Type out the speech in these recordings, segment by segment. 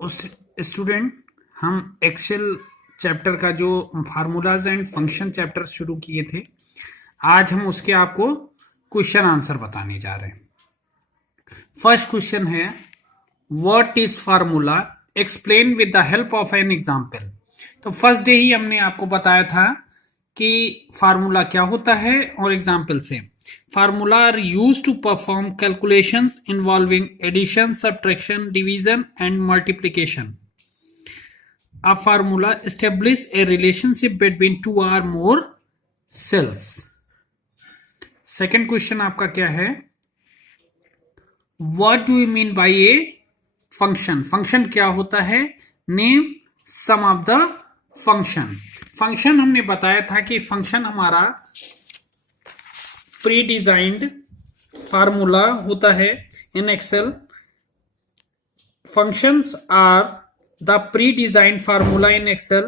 उस स्टूडेंट हम Excel chapter का जो फार्मूलाज एंड फंक्शन चैप्टर शुरू किए थे, आज हम उसके आपको क्वेश्चन आंसर बताने जा रहे हैं। फर्स्ट क्वेश्चन है, what is formula, explain with the help of an example. तो फर्स्ट डे ही हमने आपको बताया था कि फार्मूला क्या होता है और एग्जाम्पल से। Formula are use to perform calculations involving addition, subtraction, division and multiplication. A formula establish a relationship between two or more cells. Second question आपका क्या है, What do you mean by a function? Function क्या होता है? Name some of the function. Function हमने बताया था कि function हमारा प्री डिजाइंड फार्मूला होता है in Excel. Functions are the pre-designed formula in Excel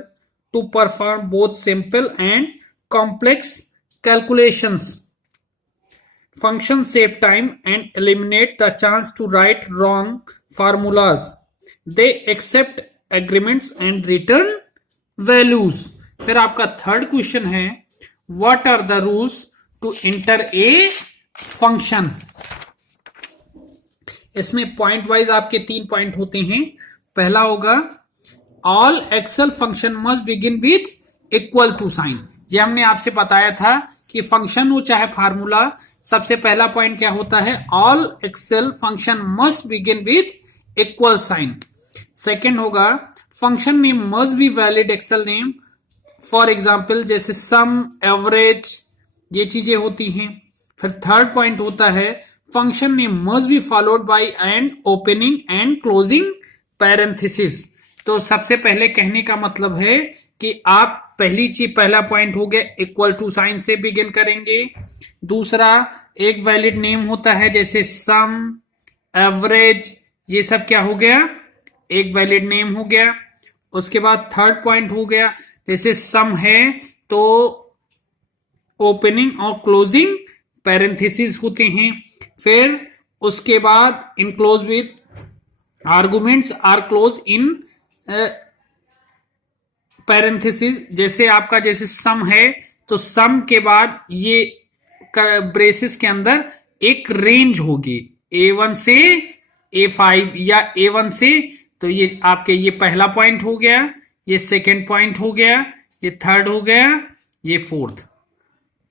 to perform both simple and complex calculations. Functions save time and eliminate the chance to write wrong formulas. They accept agreements and return values. फिर आपका third question है, what are the rules to enter a function? इसमें point wise आपके 3 point होते हैं। पहला होगा, all Excel function must begin with equal to sign. ये हमने आपसे बताया था कि फंक्शन हो चाहे फार्मूला, सबसे पहला पॉइंट क्या होता है, all Excel function must begin with equal sign. Second होगा, function name must be valid Excel name. For example जैसे सम, एवरेज, ये चीजें होती हैं। फिर थर्ड पॉइंट होता है, function name must be followed by an opening and closing parenthesis. तो सबसे पहले कहने का मतलब है कि आप पहला पॉइंट हो गया, इक्वल टू साइन से बिगिन करेंगे। दूसरा, एक वैलिड नेम होता है जैसे सम, एवरेज, ये सब क्या हो गया, एक वैलिड नेम हो गया। उसके बाद थर्ड पॉइंट हो गया, जैसे सम है तो ओपनिंग और क्लोजिंग पैरेंथेसिस होते हैं। फिर उसके बाद enclose with arguments are close in parenthesis. जैसे आपका जैसे सम है तो सम के बाद ये ब्रेसेस के अंदर एक रेंज होगी A1 से A5 या A1 से, तो ये आपके ये पहला पॉइंट हो गया, ये सेकेंड पॉइंट हो गया, ये थर्ड हो गया, ये फोर्थ।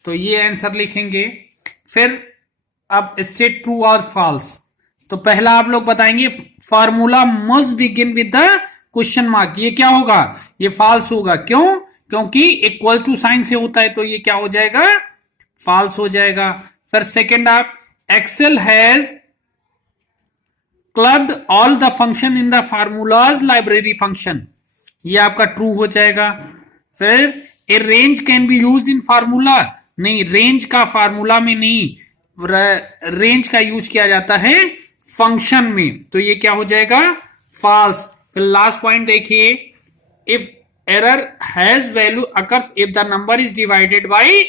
तो ये आंसर लिखेंगे। फिर अब स्टेट ट्रू और फॉल्स। तो पहला आप लोग बताएंगे, formula must begin with the question mark. ये क्या होगा, ये फॉल्स होगा। क्यों? क्योंकि इक्वल टू साइन से होता है, तो ये क्या हो जाएगा, फॉल्स हो जाएगा। फिर सेकेंड, आप Excel has clubbed all the function in the formulas library function, ये आपका ट्रू हो जाएगा। फिर a range can be use in formula, नहीं, रेंज का फार्मूला में नहीं, रेंज का यूज किया जाता है फंक्शन में, तो ये क्या हो जाएगा, फॉल्स। फिर लास्ट पॉइंट देखिए, if error has value occurs if the number is divided by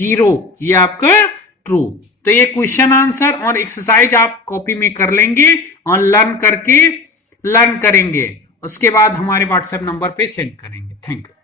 0, ये आपका ट्रू। तो ये क्वेश्चन आंसर और एक्सरसाइज आप कॉपी में कर लेंगे और लर्न करेंगे, उसके बाद हमारे व्हाट्सएप नंबर पे सेंड करेंगे। Thank you.